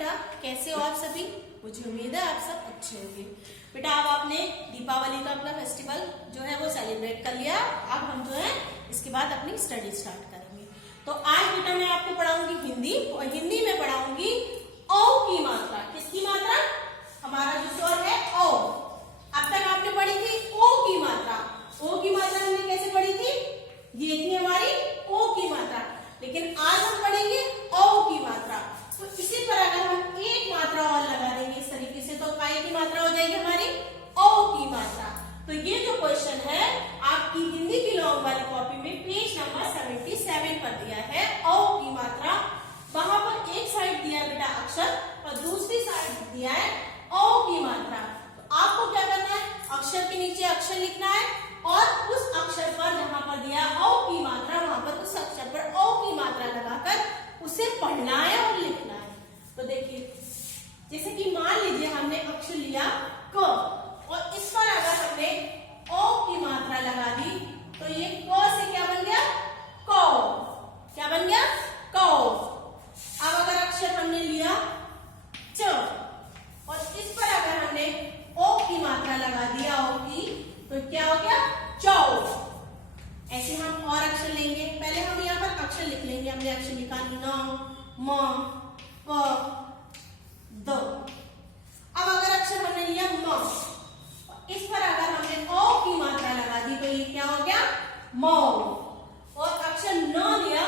बेटा, कैसे हो आप सभी? मुझे उम्मीद है आप सब अच्छे होंगे। बेटा अब आपने दीपावली का अपना फेस्टिवल जो है वो सेलिब्रेट कर लिया। अब हम जो है इसके बाद अपनी स्टडी स्टार्ट करेंगे। तो आज बेटा मैं आपको पढ़ाऊंगी हिंदी, और हिंदी में पढ़ाऊंगी औ की मात्रा। किसकी मात्रा? हमारा जो स्वर है औ। अब तक आपने पढ़ी थी ओ की मात्रा। ओ की मात्रा हमने कैसे पढ़ी थी? ये थी हमारी ओ की मात्रा। लेकिन आज हम पढ़ेंगे औ की मात्रा। तो इसी पर अगर हम एक मात्रा और लगा देंगे इस तरीके से, तो काय की मात्रा हो जाएगी हमारी औ की मात्रा। तो ये जो क्वेश्चन है आपकी हिंदी की लॉन्ग वाली कॉपी में पेज नंबर 77 पर दिया है औ की मात्रा। वहां पर एक साइड दिया है बेटा अक्षर और दूसरी साइड दिया है औ की मात्रा। तो आपको क्या करना है? अक्षर के नीचे अक्षर लिखना है और उस अक्षर पर जहां पर दिया औ की मात्रा वहां पर उस अक्षर पर औ की मात्रा लगाकर उसे पढ़ना है और लिखना है। तो देखिए, जैसे कि मान लीजिए हमने अक्षर लिया क और इस पर अगर हमने औ की मात्रा लगा दी तो ये क से क्या बन गया? कौ। क्या बन गया? कौ। अब अगर अक्षर हमने लिया च और इस पर अगर हमने ओ की मात्रा लगा दिया ओ की, तो क्या हो गया? चौ। ऐसे हम और अक्षर लेंगे। पहले हम यहाँ पर अक्षर लिख लेंगे। हमने अक्षर लिखा न, म, प, द। अब अगर अक्षर हमने लिया म, इस पर अगर हमने ओ की मात्रा लगा दी तो ये क्या हो गया? मौ। और अक्षर न लिया,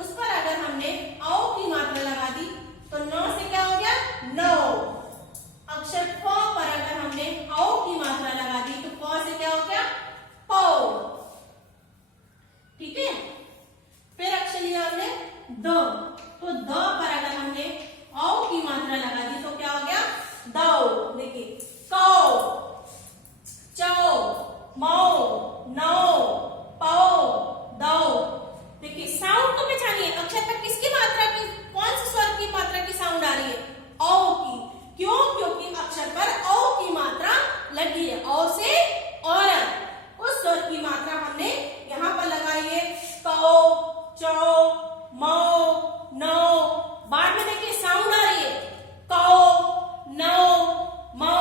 उस पर अगर हमने औ की मात्रा लगा दी तो न से क्या हो गया? नौ। अक्षर प पर अगर हमने औ की मात्रा लगा दी तो प से क्या हो गया? पौ। ठीक है। फिर अक्षर लिया हमने द, तो द पर अगर हमने औ की मात्रा लगा दी तो क्या हो गया? दौ। देखिए, कौ, चौ, मौ, नौ, पौ, दौ। देखिए साउंड को पहचानिए। अक्षर पर किसकी मात्रा की, कौन से स्वर की मात्रा की साउंड आ रही है? औ की। क्यों? क्योंकि अक्षर पर औ की मात्रा लगी है। औ से औरत, उस स्वर की मात्रा हमने यहाँ पर लगाई है। कौ, चौ, मौ, नौ। बाद में देखिए साउंड आ रही है कौ, नौ, मौ।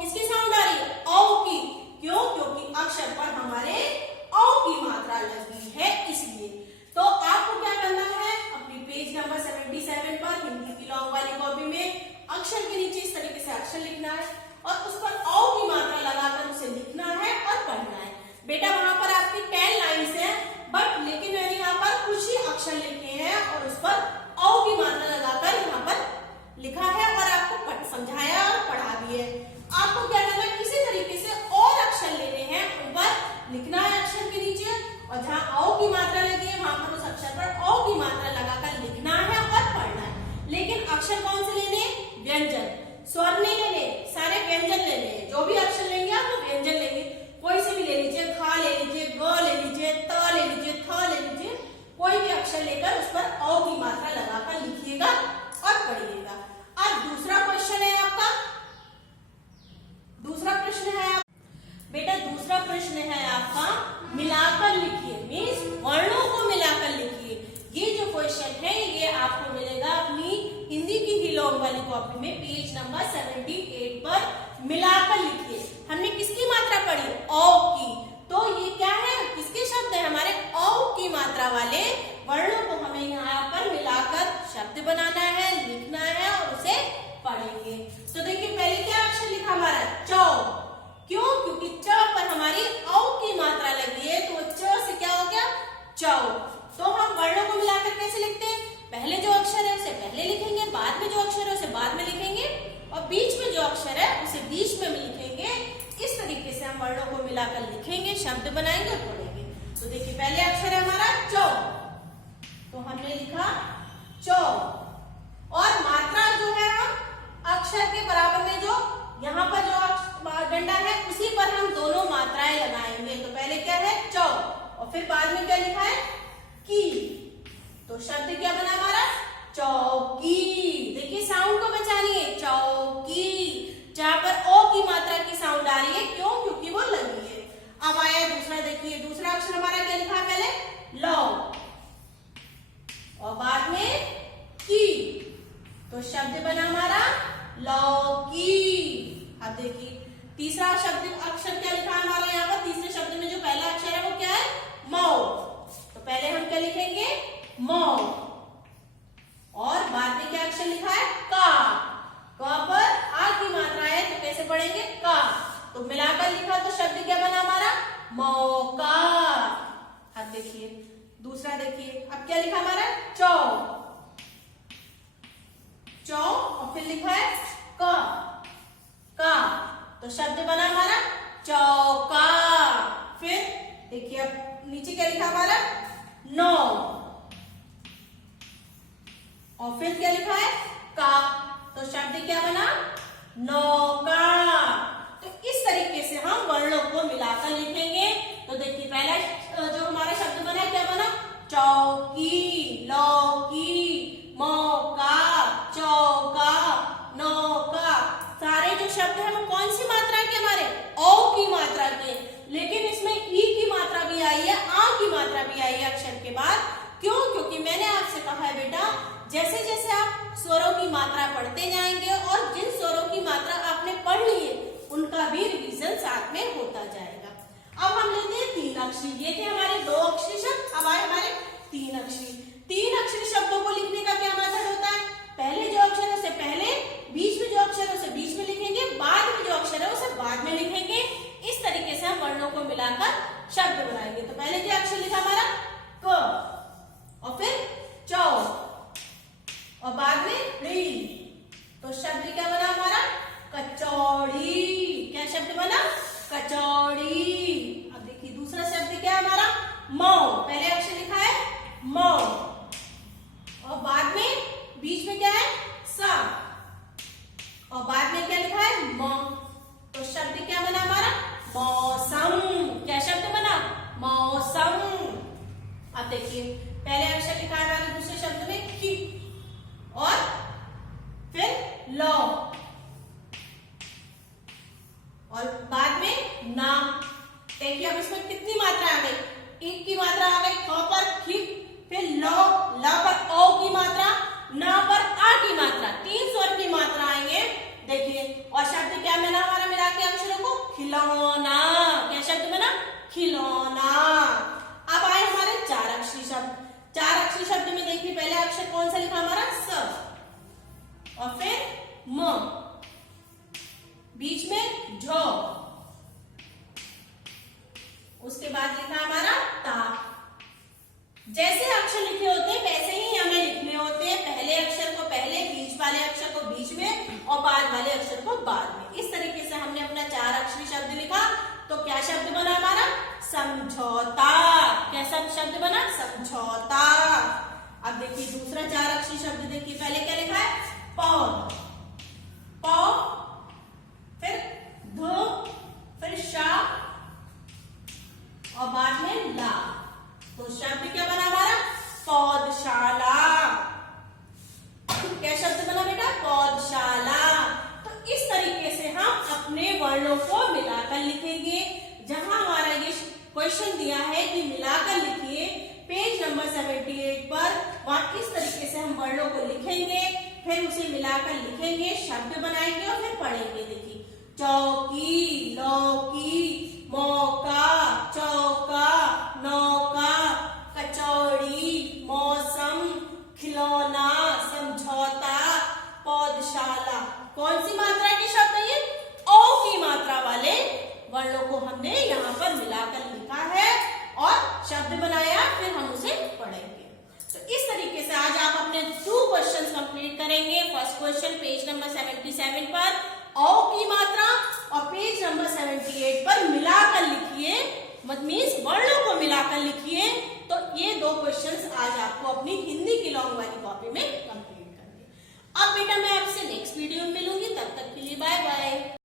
किसकी साउंड आ रही है? औ की। क्यों? क्योंकि अक्षर पर हमारे औ की मात्रा लगी है, इसलिए। तो आपको क्या करना है? अपनी पेज नंबर 77 पर हिंदी की लॉन्ग वाली कॉपी में अक्षर के नीचे इस तरीके से अक्षर लिखना है और उस पर औ की मात्रा लगाकर उसे लिखना है और पढ़ना है। बेटा वहां पर आपकी 10 लाइन्स हैं, बट लेकिन मैंने यहाँ पर कुछ ही अक्षर लिखे हैं और उस पर औ की मात्रा लगाकर यहाँ पर लिखा है और आपको समझाया और पढ़ा भी है। आपको क्या करना है? किसी तरीके से और अक्षर लेने हैं, ऊपर लिखना है अक्षर के नीचे, और जहाँ औ की मात्रा लगी है वहां पर उस अक्षर पर औ की मात्रा लगाकर लिखना है और पढ़ना है। लेकिन अक्षर कौन से लेने? व्यंजन। स्वर नहीं लेने, सारे व्यंजन लेने हैं। जो भी अक्षर लेंगे आप वो व्यंजन लेंगे। कोई से भी ले लीजिए, खा ले लीजिए, ग ले लीजिए, त ले लीजिए, थ ले लीजिए। कोई भी अक्षर लेकर उस पर औ की मात्रा लगाकर लिखिएगा और पढ़िएगा। अब दूसरा क्वेश्चन है आपका। दूसरा प्रश्न है बेटा, दूसरा प्रश्न है आपका मिलाकर लिखिए, मीन्स वर्णों को मिलाकर लिखिए। ये जो क्वेश्चन है ये आपको मिलेगा अपनी हिंदी की ही लॉन्ग वाली कॉपी में पेज नंबर 78 पर। मिलाकर लिखिए। हमने किसकी मात्रा पढ़ी? औ की। तो ये क्या है? किसके शब्द है? हमारे औ की मात्रा वाले वर्णों को हमें यहाँ पर मिलाकर शब्द बनाना है, लिखना है और उसे पढ़ेंगे। तो देखिए पहले क्या अक्षर लिखा हमारा? चौ। क्यों? क्योंकि च पर हमारी औ की मात्रा लगी है, तो च से क्या हो गया? चौ। तो हम वर्णों को मिलाकर कैसे लिखते हैं? पहले जो अक्षर है उसे पहले लिखेंगे, बाद में जो अक्षर है उसे बाद में लिखेंगे, और बीच में जो अक्षर है उसे बीच में लिखेंगे। इस तरीके से हम वर्णों को मिलाकर लिखेंगे, शब्द बनाएंगे और पढ़ेंगे। तो देखिए पहले अक्षर है हमारा चौ, तो हमने लिखा चौ। और मात्रा जो है हम अक्षर के बराबर में जो यहाँ पर जो डंडा है उसी पर हम दोनों मात्राएं लगाएंगे। तो पहले क्या है? चौ, और फिर बाद में क्या लिखा है? की। तो शब्द क्या बना हमारा? चौकी। देखिए साउंड को पहचानिए, चौकी। जहां पर ओ की मात्रा की साउंड आ रही है, क्यों? क्योंकि वो लगी है। अब आया दूसरा। देखिए दूसरा अक्षर हमारा क्या लिखा? पहले लौ और बाद में की। तो तो शब्द बना हमारा लौकी। अब देखिए तीसरा शब्द अक्षर क्या लिखा है हमारा यहाँ पर, तीसरे शब्द में जो पहला अक्षर है वो क्या है, मौ। तो पहले हम क्या लिखेंगे, मौ, और बाद में क्या अक्षर लिखा है, का। का पर आ की मात्रा है तो कैसे पढ़ेंगे, का। तो मिलाकर लिखा तो शब्द क्या बना हमारा, मौका। अब देखिए दूसरा, देखिए अब क्या लिखा हमारा, चौ। चौ और फिर लिखा है का, का। तो शब्द बना हमारा चौका। फिर देखिए अब नीचे क्या लिखा हमारा, नौ, और फिर क्या लिखा है, का। तो शब्द क्या बना, नौका। तो इस तरीके से हम वर्णों को मिलाकर लिखेंगे। तो देखिए पहला जो हमारा शब्द बना क्या बना, चौकी, लौकी, मौका, चौका, नौका। सारे जो शब्द है वो कौन सी मात्रा के हमारे, औ की मात्रा के, लेकिन इसमें ई की मात्रा भी आई है, आ की मात्रा भी आई है अक्षर के बाद। क्यों, क्योंकि मैंने आपसे कहा है बेटा जैसे जैसे आप स्वरों की मात्रा पढ़ते जाएंगे और जिन स्वरों की मात्रा आपने पढ़ ली है उनका भी रिवीजन साथ में होता जाएगा। अब हम लेते हैं तीन अक्षरी। ये थे हमारे दो अक्षरी शब्द, अब आए हमारे तीन अक्षरी। तीन अक्षरी शब्दों को लिखने का क्या मेथड होता है, पहले जो अक्षर है उसे पहले, बीच में जो अक्षर है उसे बीच में लिखेंगे, बाद में जो अक्षर है उसे बाद में लिखेंगे। इस तरीके से हम वर्णों को मिलाकर शब्द बनाएंगे। तो पहले क्या अक्षर लिखा हमारा, क, और फिर चौ, और बाद में री। तो शब्द क्या बना हमारा, कचौड़ी। क्या शब्द बना, कचौड़ी। अब देखिए दूसरा शब्द क्या है हमारा, मौ। पहले अक्षर लिखा है मौ, और बाद में बीच में क्या है, सा, और बाद में क्या लिखा है, म। तो शब्द क्या बना हमारा, मौसम। क्या शब्द बना, मौसम। अब देखिए पहले अक्षर लिखा है हमारे दूसरे शब्द में की, और फिर लो, और बाद में ना। देखिए अब इसमें कितनी मात्रा आ गई, एक की मात्रा आ गई ख पर खी, फिर लो, ला पर ओ की मात्रा, ना पर आ की मात्रा, तीन स्वर की मात्रा आएंगे। देखिए और शब्द क्या बना हमारा मिला के अक्षरों को, खिलौना। क्या शब्द बना, खिलौना। अब आए हमारे चार अक्षरी शब्द। चार अक्षरी शब्द में देखिए पहले अक्षर कौन सा लिखा हमारा, स, और फिर म, बीच में झ, उसके बाद लिखा हमारा ता। जैसे अक्षर लिखे होते हैं वैसे ही हमें लिखने होते हैं, पहले अक्षर को पहले, बीच वाले अक्षर को बीच में, और बाद वाले अक्षर को बाद में। इस तरीके से हमने अपना चार अक्षरी शब्द लिखा। तो क्या शब्द बना हमारा, समझौता। कैसा शब्द बना, समझौता। अब देखिए दूसरा चार अक्षरी शब्द देखिए, पहले क्या लिखा है, पौध, पौ, फिर ध, फिर शा, और बाद में ला। तो शब्द क्या बना हमारा, पौधशाला। क्या शब्द बना बेटा, पौधशाला। तो इस तरीके से हम अपने वर्णों को मिलाकर लिखेंगे। जहां हमारा ये क्वेश्चन दिया है कि मिलाकर लिखिए, पेज नंबर 78 पर, वहां इस तरीके से हम वर्णों को लिखेंगे, फिर उसे मिलाकर लिखेंगे, शब्द बनाएंगे और फिर पढ़ेंगे। देखिए चौकी, लौकी, मौका, चौका, नौका, कचौड़ी, मौसम, खिलौना, समझौता, पौधशाला। कौन सी मात्रा के शब्द है ये, ओ की मात्रा वाले वर्णों को हमने यहाँ पर मिलाकर लिखा है और शब्द बनाया, फिर हम उसे पढ़ेंगे। तो इस तरीके से आज आप अपने 2 क्वेश्चंस कंप्लीट करेंगे। फर्स्ट क्वेश्चन पेज नंबर 77 पर औ की मात्रा, और पेज नंबर 78 पर मिलाकर लिखिए, मीन्स वर्णों को मिलाकर लिखिए। तो ये 2 क्वेश्चंस आज आपको अपनी हिंदी की लॉन्ग वाली कॉपी में कंप्लीट करने। अब बेटा मैं आपसे नेक्स्ट वीडियो में मिलूंगी, तब तक के लिए बाय बाय।